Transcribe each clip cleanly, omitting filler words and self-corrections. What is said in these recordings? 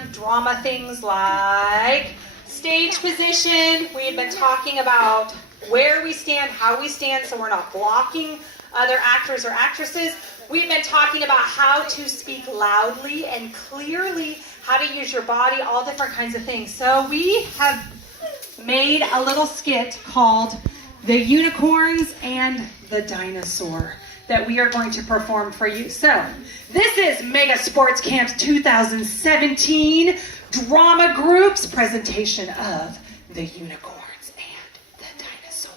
fun drama things like stage position. We've been talking about where we stand, how we stand, so we're not blocking other actors or actresses. We've been talking about how to speak loudly and clearly, how to use your body, all different kinds of things. So we have made a little skit called The Unicorns and the Dinosaur that we are going to perform for you. So this is Mega Sports Camp 2017 Drama Group's presentation of The Unicorns and the Dinosaur.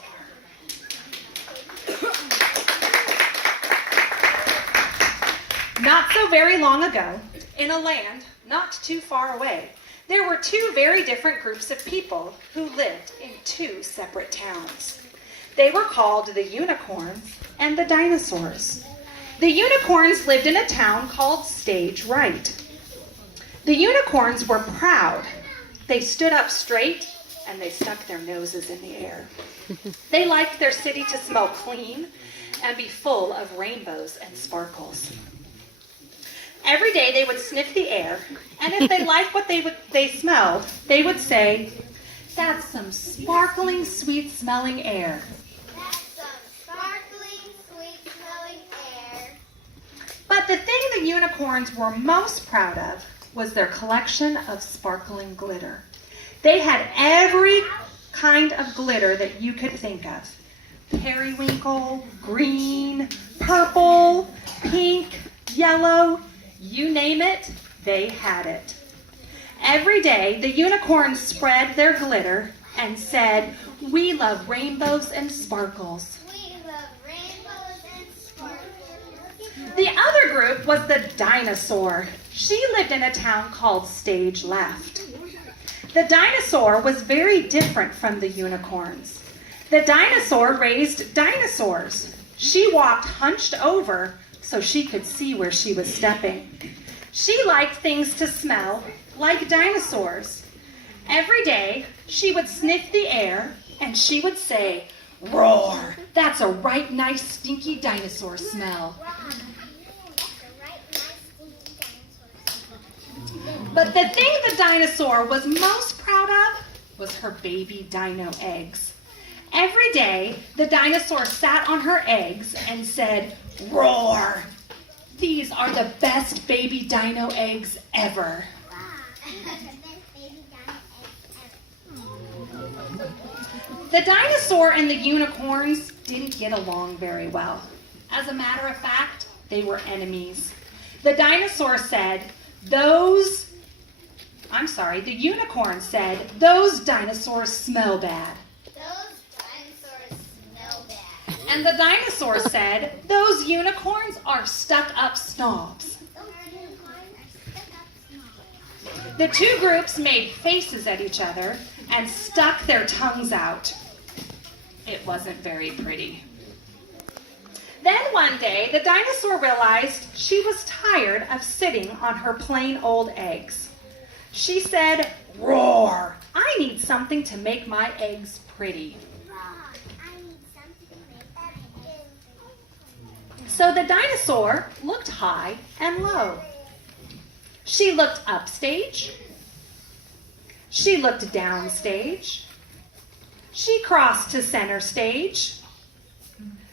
Not so very long ago, in a land not too far away, there were two very different groups of people who lived in two separate towns. They were called the Unicorns and the Dinosaurs. The Unicorns lived in a town called Stage Right. The Unicorns were proud. They stood up straight and they stuck their noses in the air. They liked their city to smell clean and be full of rainbows and sparkles. Every day they would sniff the air, and if they liked what they smelled, they would say, "That's some sparkling, sweet-smelling air." That's some sparkling, sweet-smelling air. But the thing the Unicorns were most proud of was their collection of sparkling glitter. They had every kind of glitter that you could think of. Periwinkle, green, purple, pink, yellow, you name it, they had it. Every day, the Unicorns spread their glitter and said, "We love rainbows and sparkles." We love rainbows and sparkles. The other group was the Dinosaur. She lived in a town called Stage Left. The Dinosaur was very different from the Unicorns. The Dinosaur raised dinosaurs. She walked hunched over so she could see where she was stepping. She liked things to smell like dinosaurs. Every day, she would sniff the air and she would say, "Roar, that's a right nice stinky dinosaur smell." But the thing the dinosaur was most proud of was her baby dino eggs. Every day, the dinosaur sat on her eggs and said, "Roar! These are the best baby dino eggs ever." The dinosaur and the unicorns didn't get along very well. As a matter of fact, they were enemies. The unicorn said, "Those dinosaurs smell bad." Those dinosaurs smell bad. And the dinosaur said, "Those unicorns are stuck-up snobs." Those unicorns are stuck-up snobs. The two groups made faces at each other and stuck their tongues out. It wasn't very pretty. Then one day, the dinosaur realized she was tired of sitting on her plain old eggs. She said, "Roar! I need something to make my eggs pretty." I need something to make that egg. So the dinosaur looked high and low. She looked upstage. She looked downstage. She crossed to center stage.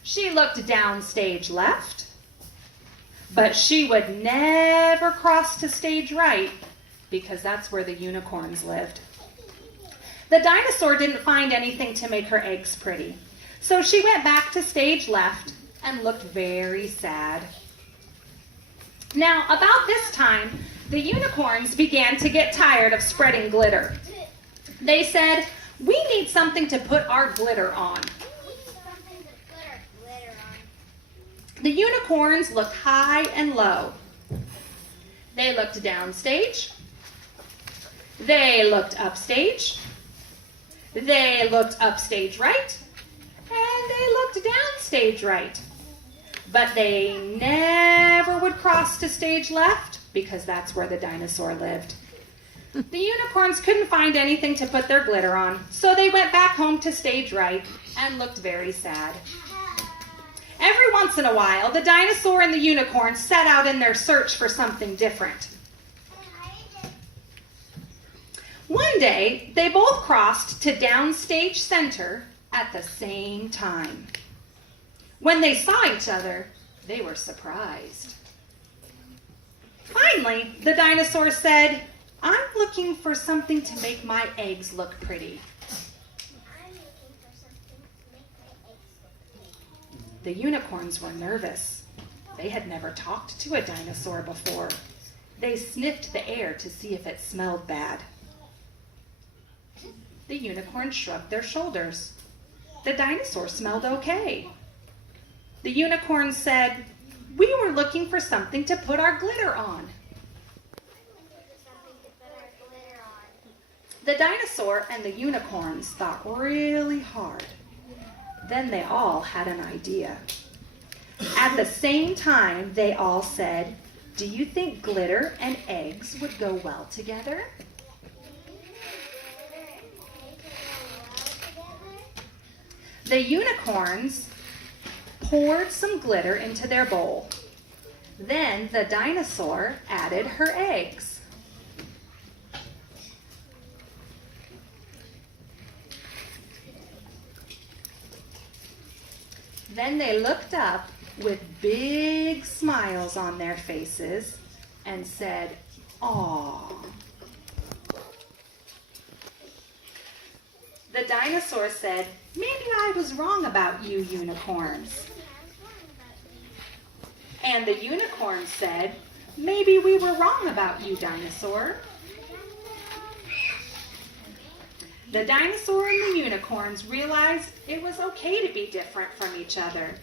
She looked downstage left. But she would never cross to stage right because that's where the unicorns lived. The dinosaur didn't find anything to make her eggs pretty. So she went back to stage left and looked very sad. Now, about this time, the unicorns began to get tired of spreading glitter. They said, "We need something to put our glitter on." Something to put our glitter on. The unicorns looked high and low. They looked downstage. They looked upstage. They looked upstage right. And they looked downstage right. But they never would cross to stage left because that's where the dinosaur lived. The unicorns couldn't find anything to put their glitter on, so they went back home to stage right and looked very sad. Every once in a while, the dinosaur and the unicorn set out in their search for something different. day, they both crossed to Downstage Center at the same time. When they saw each other, they were surprised. Finally, the dinosaur said, "I'm looking for something to make my eggs look pretty." I'm looking for something to make my eggs look pretty. The unicorns were nervous. They had never talked to a dinosaur before. They sniffed the air to see if it smelled bad. The unicorns shrugged their shoulders. The dinosaur smelled okay. The unicorn said, "We were looking for something to put our glitter on." The dinosaur and the unicorns thought really hard. Then they all had an idea. At the same time, they all said, "Do you think glitter and eggs would go well together?" The unicorns poured some glitter into their bowl. Then the dinosaur added her eggs. Then they looked up with big smiles on their faces and said, "Aw." The dinosaur said, "Maybe I was wrong about you unicorns." And the unicorn said, "Maybe we were wrong about you, dinosaur." The dinosaur and the unicorns realized it was okay to be different from each other.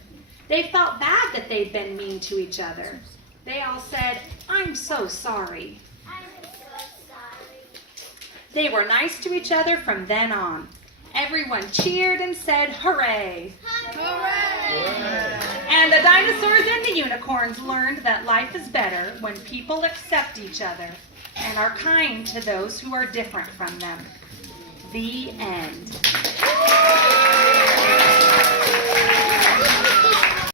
They felt bad that they'd been mean to each other. They all said, "I'm so sorry." I'm so sorry. They were nice to each other from then on. Everyone cheered and said, "Hooray!" Hooray! And the dinosaurs and the unicorns learned that life is better when people accept each other and are kind to those who are different from them. The end.